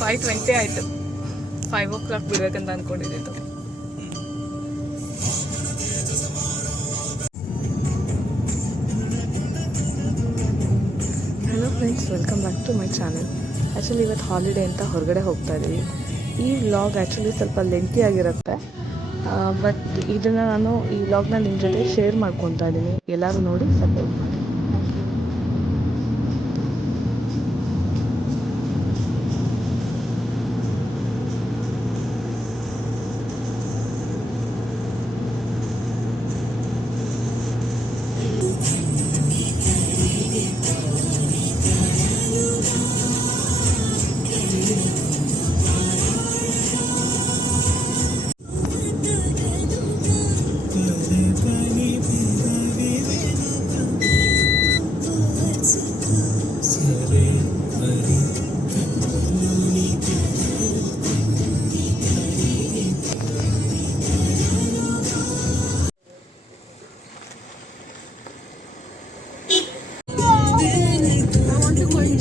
5:20 ಆಯಿತು. 5 o'clock ಬಿಡಬೇಕಂತ ಅಂದ್ಕೊಂಡಿದ್ದು. Hello friends, welcome back to my channel. Actually ಇವತ್ತು ಹಾಲಿಡೇ ಅಂತ ಹೊರಗಡೆ ಹೋಗ್ತಾ ಇದ್ದೀವಿ. ಈ ವ್ಲಾಗ್ ಆ್ಯಕ್ಚುಲಿ ಸ್ವಲ್ಪ ಲೆಂತಿ ಆಗಿರುತ್ತೆ, ಬಟ್ ಇದನ್ನು ನಾನು ಈ ವ್ಲಾಗ್ನ ನಿಮ್ಮ ಜೊತೆ ಶೇರ್ ಮಾಡ್ಕೊತಾ ಇದ್ದೀನಿ. ಎಲ್ಲರೂ ನೋಡಿ ಸಪೋರ್ಟ್ ಮಾಡಿ.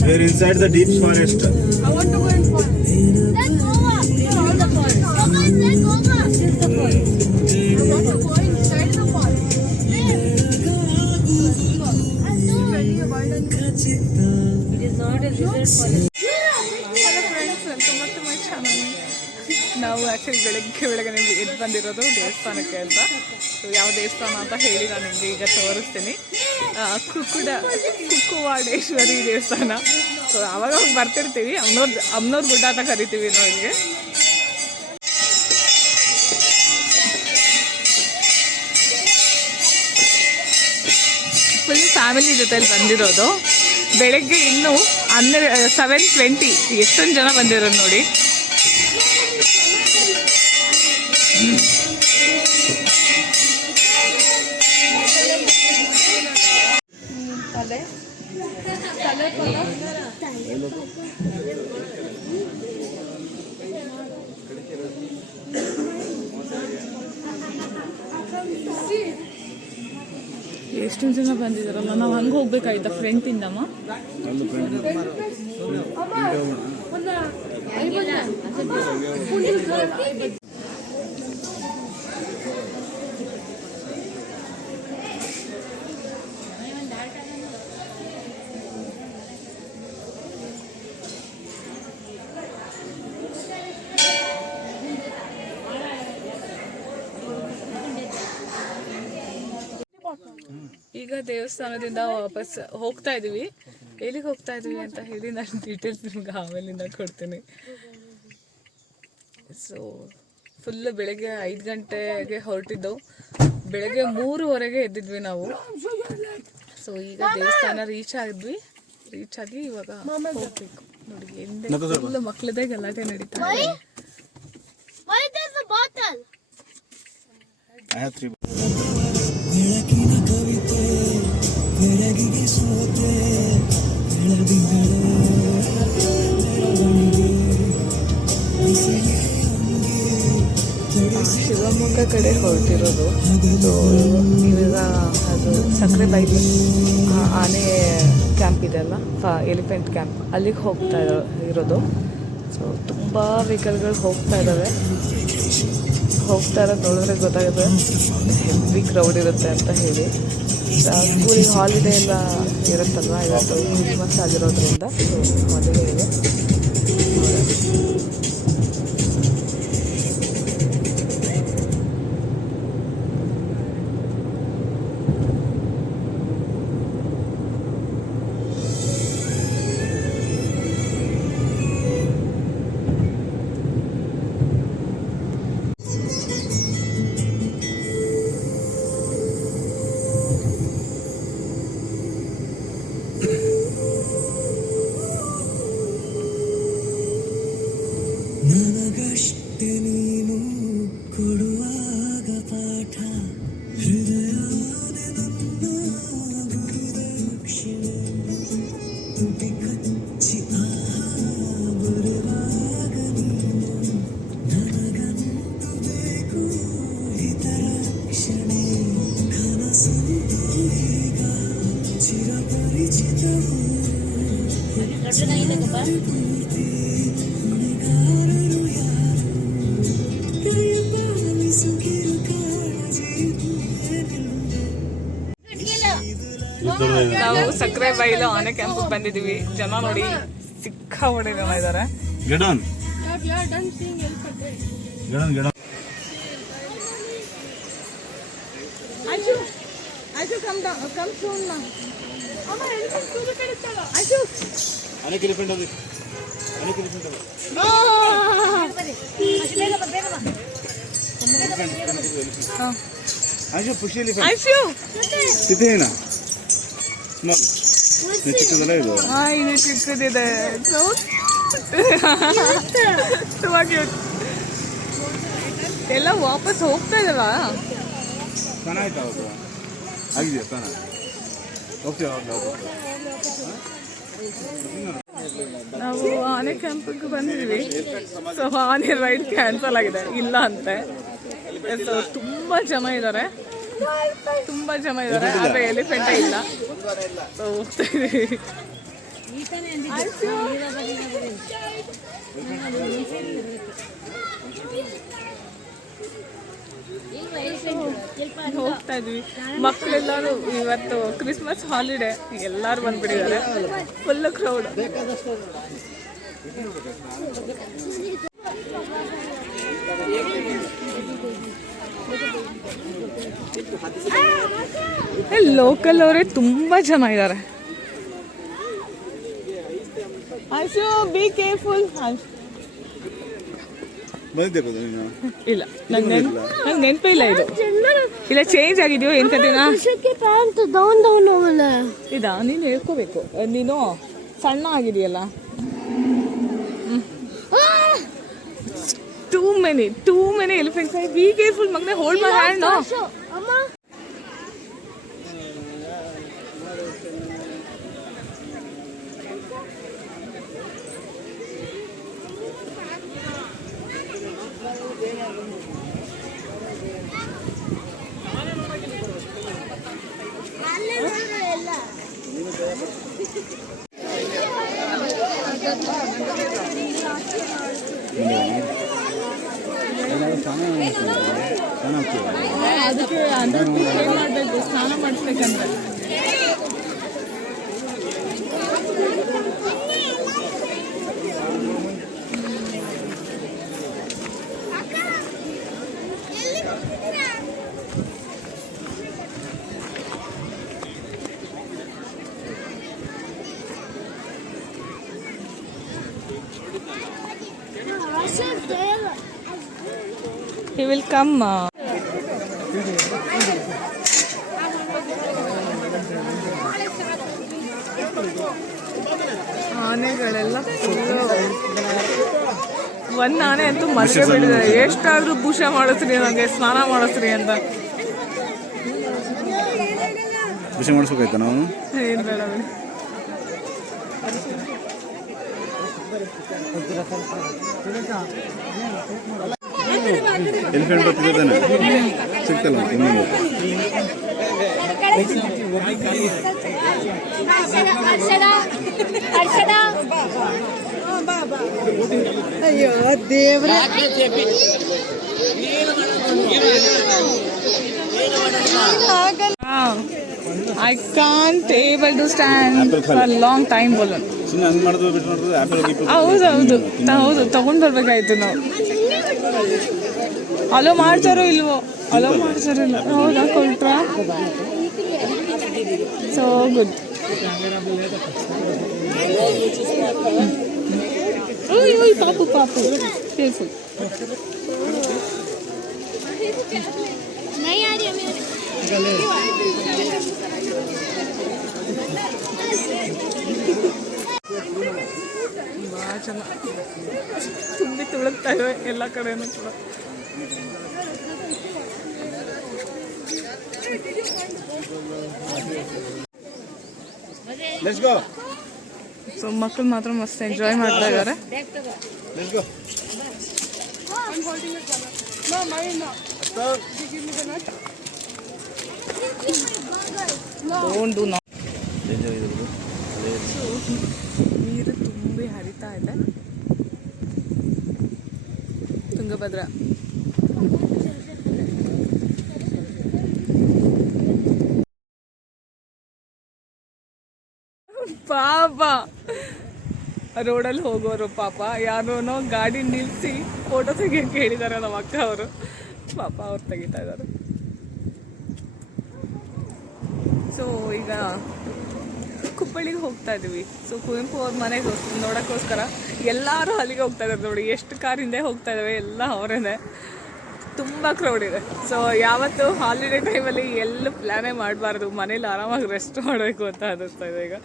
We're inside the deep forest. I want to go in forest. Let's go up. The forest. Come on, let's go up. This is the forest. I want to go inside the forest. It is not a desert forest. Hello friends, welcome back to my channel. ನಾವು actually ಬೆಳಗ್ಗೆ ಎದ್ದು ಬಂದಿರೋದು ದೇವಸ್ಥಾನಕ್ಕೆ ಅಂತ. So ಯಾವ ದೇವಸ್ಥಾನ ಅಂತ ಹೇಳಿ ನಾನು ನಿಮಗೆ ಈಗ ತೋರಿಸ್ತೀನಿ. ಕುಕ್ಕುವಾಡೇಶ್ವರಿ ದೇವಸ್ಥಾನ. ಸೊ ಅವಾಗ ಬರ್ತಿರ್ತೀವಿ, ಅಮ್ನೋರ್ ಗುಡ್ಡ ಅಂತ ಕರಿತೀವಿ ನಾವು ಇಲ್ಲಿಗೆ. ಫುಲ್ ಫ್ಯಾಮಿಲಿ ಜೊತೆಲಿ ಬಂದಿರೋದು. ಬೆಳಗ್ಗೆ ಇನ್ನೂ 7:20 ಎಷ್ಟೊಂದು ಜನ ಬಂದಿರೋದು ನೋಡಿ. ಎಷ್ಟೊಂದು ಜನ ಬಂದಿದ್ದಾರಲ್ಲ. ನಾವು ಹಂಗೆ ಹೋಗ್ಬೇಕಾಯ್ತಾ ಫ್ರೆಂಟಿಂದಮ್ಮ? ಈಗ ದೇವಸ್ಥಾನದಿಂದ ವಾಪಸ್ ಹೋಗ್ತಾ ಇದೀವಿ. ಎಲ್ಲಿಗೆ ಹೋಗ್ತಾ ಇದೀವಿ ಅಂತ ಹೇಳಿ ನಾನು ಡೀಟೇಲ್ಸ್ ನಿಮ್ಗೆ ಆಮೇಲಿಂದ ಕೊಡ್ತೀನಿ. ಸೊ ಫುಲ್ ಬೆಳಗ್ಗೆ 5 ಗಂಟೆಗೆ ಹೊರಟಿದ್ದು, ಬೆಳಗ್ಗೆ 3:15 ಎದ್ದಿದ್ವಿ ನಾವು. ಸೊ ಈಗ ದೇವಸ್ಥಾನ ರೀಚ್ ಆಗಿ ಇವಾಗ ಹೋಗ್ಬೇಕು. ನೋಡಿ ಫುಲ್ ಮಕ್ಳದೇ ಗಲಾಟೆ ನಡೀತಾ ಇದೆ. ಬೆಳಕಿನ ಕವಿತೆ ಬೆಳಗಿಗೆ ಸೋತೆ ಶಿವಮೊಗ್ಗ ಕಡೆ ಹೊರಟಿರೋದು. ಸೊ ಇವಾಗ ಅದು ಸಕ್ಕರೆ ಬೈಲು ಆನೆ ಕ್ಯಾಂಪ್ ಇದೆಲ್ಲ, ಎಲಿಫೆಂಟ್ ಕ್ಯಾಂಪ್, ಅಲ್ಲಿಗೆ ಹೋಗ್ತಾ ಇರೋದು. ಸೊ ತುಂಬ ವೆಹಿಕಲ್ಗಳು ಹೋಗ್ತಾ ಇದ್ದಾವೆ. ಹೋಗ್ತಾ ಇರೋದು ನೋಡಿದ್ರೆ ಗೊತ್ತಾಗುತ್ತೆ ಹೆವಿ ಕ್ರೌಡ್ ಇರುತ್ತೆ ಅಂತ ಹೇಳಿ. ಸ್ಕೂಲಿಗೆ ಹಾಲಿಡೇ ಎಲ್ಲ ಇರುತ್ತಲ್ವ, ಇವತ್ತು ಕ್ರಿಸ್ಮಸ್ ಆಗಿರೋದ್ರಿಂದ ಹಾಲಿಡೇ ಇದೆ. ನನಗಷ್ಟೆ ನೀನು ಕೊಡುವಾಗ ಪಾಠ ಹೃದಯನೇ ನನ್ನ ಗುರುದಕ್ಷಿಣೆ ತುಟಿ ಕಚ್ಚಿ ಬರುವಾಗ ನೀನು ನನಗಂತೂ ಬೇಕು ಹಿತರಕ್ಷಣೆ ಕನಸಂತೂ ಈಗ ಚಿರಪರಿಚಿತವು ನಾವು ಸಕ್ಕರೆ ಬೈಲು ಆನೆ ಕ್ಯಾಂಪ್ ಬಂದಿದೀವಿ. ಜನ ನೋಡಿ ಸಿಕ್ಕಾಪಟ್ಟೆ ಜನ ಇದ್ದಾರೆ. ಚಿಕ್ಕದಲ್ಲ ಇದು ಇದು ಚಿಕ್ಕದಿದೆ. ತುಂಬಾ ಕ್ಯೂಟ್. ಎಲ್ಲ ವಾಪಸ್ ಹೋಗ್ತಾ ಇದಲ್ಲ. ಚೆನ್ನಾಯ್ತು ಅವರು ಆಗಿದೆಯಾ ಚೆನ್ನಾಗಿ ಹೋಗ್ತೀವಿ. ನಾವು ಆನೆ ಕ್ಯಾಂಪಿಗೆ ಬಂದಿದ್ವಿ. ಸೊ ಆನೆ ರೈಡ್ ಕ್ಯಾನ್ಸಲ್ ಆಗಿದೆ, ಇಲ್ಲ ಅಂತೆ. ಸೊ ತುಂಬ ಜನ ಇದ್ದಾರೆ, ಆದರೆ ಎಲಿಫೆಂಟೇ ಇಲ್ಲ. ಸೊ ಹೋಗ್ತಾ ಇದೀವಿ. ಹೋಗ್ತಾ ಇದ್ವಿ. ಮಕ್ಕಳೆಲ್ಲರೂ ಇವತ್ತು ಕ್ರಿಸ್ಮಸ್ ಹಾಲಿಡೇ, ಎಲ್ಲರೂ ಬಂದ್ಬಿಟ್ಟಿದ್ದಾರೆ. Full crowd. ಲೋಕಲ್ ಅವರೇ ತುಂಬಾ ಜನ ಇದ್ದಾರೆ. ಆಶು ಬಿ ಕೇರ್ಫುಲ್. ಇಲ್ಲ, ನಂಗೆ ನೆನಪೇ ಇಲ್ಲ. ಇದು ಇಲ್ಲ ಚೇಂಜ್ ಆಗಿದೆಯೋ ಎಂಥದಿನ ಇದಾ? ನೀನು ಹೇಳ್ಕೋಬೇಕು. ನೀನು ಸಣ್ಣ ಆಗಿದೆಯಲ್ಲ. Too many elephants. Be careful ಮಗನೇ, ಹೋಲ್ಡ್ ಮೈ ಹ್ಯಾಂಡ್. ಅದಕ್ಕೆ ಅದಕ್ಕೆ ಏನು ಮಾಡಬೇಕು, ಸ್ನಾನ ಮಾಡಿಸ್ಬೇಕಂದ್ರೆ. He will come. ಆನೆಗಳೆಲ್ಲ ಒಂದ್ ಆನೆ ಅಂತೂ ಮಲ್ಗೆ ಬಿಟ್ಟಿದೆ. ಎಷ್ಟಾದ್ರೂ ಭೂಷ ಮಾಡಿಸ್ರಿ, ನನಗೆ ಸ್ನಾನ ಮಾಡಿಸ್ರಿ ಅಂತ. ಭೂಷ ಮಾಡಿಸ್ಬೇಕಾಯ್ತಾ ನಾವು? ಏನ್ ಬೇಡ ಬಿಡಿ. ಎಲಿಫೆಂಟ್ ಬರ್ತಿದ್ದಾನೆ, ಸಿಗ್ತಲ್ಲ ಇನ್ನೊಂದು. ಅಯ್ಯೋ ದೇವ್ರ. I can't able to stand for a long time. Bolan ಹೌದು ತಗೊಂಡ್ ಬರ್ಬೇಕಾಯ್ತು ನಾವು. ಅಲೋ ಮಾಡ್ತಾರೋ ಇಲ್ವೋ? ಅಲೋ ಮಾಡ್ತಾರೋ ಇಲ್ಲ? ಹೌದಾ, ಕೊಟ್ರಾ? So good. ಓಯ್ ಪಾಪು ಕೇರ್ಫುಲ್. ಭಾಳ ಜನ ತುಂಬಿ ತುಳುಕ್ತಾ ಇವೆ ಎಲ್ಲ ಕಡೆನೂ ಕೂಡ. ಸೊ ಮಕ್ಕಳು ಮಾತ್ರ ಮಸ್ತ್ ಎಂಜಾಯ್ ಮಾಡ್ತಾ ಇದ್ದಾರೆ. ನೀರು ಹರಿತಾ ಇದೆ. ತುಂಗಭದ್ರಾ ಪಾಪ ರೋಡಲ್ಲಿ ಹೋಗೋರು ಪಾಪ ಯಾರೋ ಗಾಡಿ ನಿಲ್ಲಿಸಿ ಫೋಟೋ ತೆಗಿಯೋಕೆ ಹೇಳಿದ್ದಾರೆ ನಮ್ಮ ಅಕ್ಕ ಅವರು. ಪಾಪ ಅವ್ರು ತೆಗಿತಾ ಇದ್ದಾರೆ. ಸೊ ಈಗ ಕುಪ್ಪಳಿಗೆ ಹೋಗ್ತಾ ಇದೀವಿ. ಸೊ ಕುವೆಂಪು ಅವ್ರ ಮನೆಗೆ ನೋಡೋಕ್ಕೋಸ್ಕರ ಎಲ್ಲರೂ ಅಲ್ಲಿಗೆ ಹೋಗ್ತಾ ಇದ್ದಾರೆ. ನೋಡಿ ಎಷ್ಟು ಕಾರ್ ಹಿಂದೆ ಹೋಗ್ತಾ ಇದ್ದಾವೆ, ಎಲ್ಲ ಅವರೇನೆ. ತುಂಬ ಕ್ರೌಡ್ ಇದೆ. ಸೊ ಯಾವತ್ತು ಹಾಲಿಡೇ ಟೈಮಲ್ಲಿ ಎಲ್ಲೂ ಪ್ಲ್ಯಾನೇ ಮಾಡಬಾರ್ದು, ಮನೇಲಿ ಆರಾಮಾಗಿ ರೆಸ್ಟ್ ಮಾಡಬೇಕು ಅಂತ ಅನ್ನಿಸ್ತಾ ಇದೆ ಈಗ.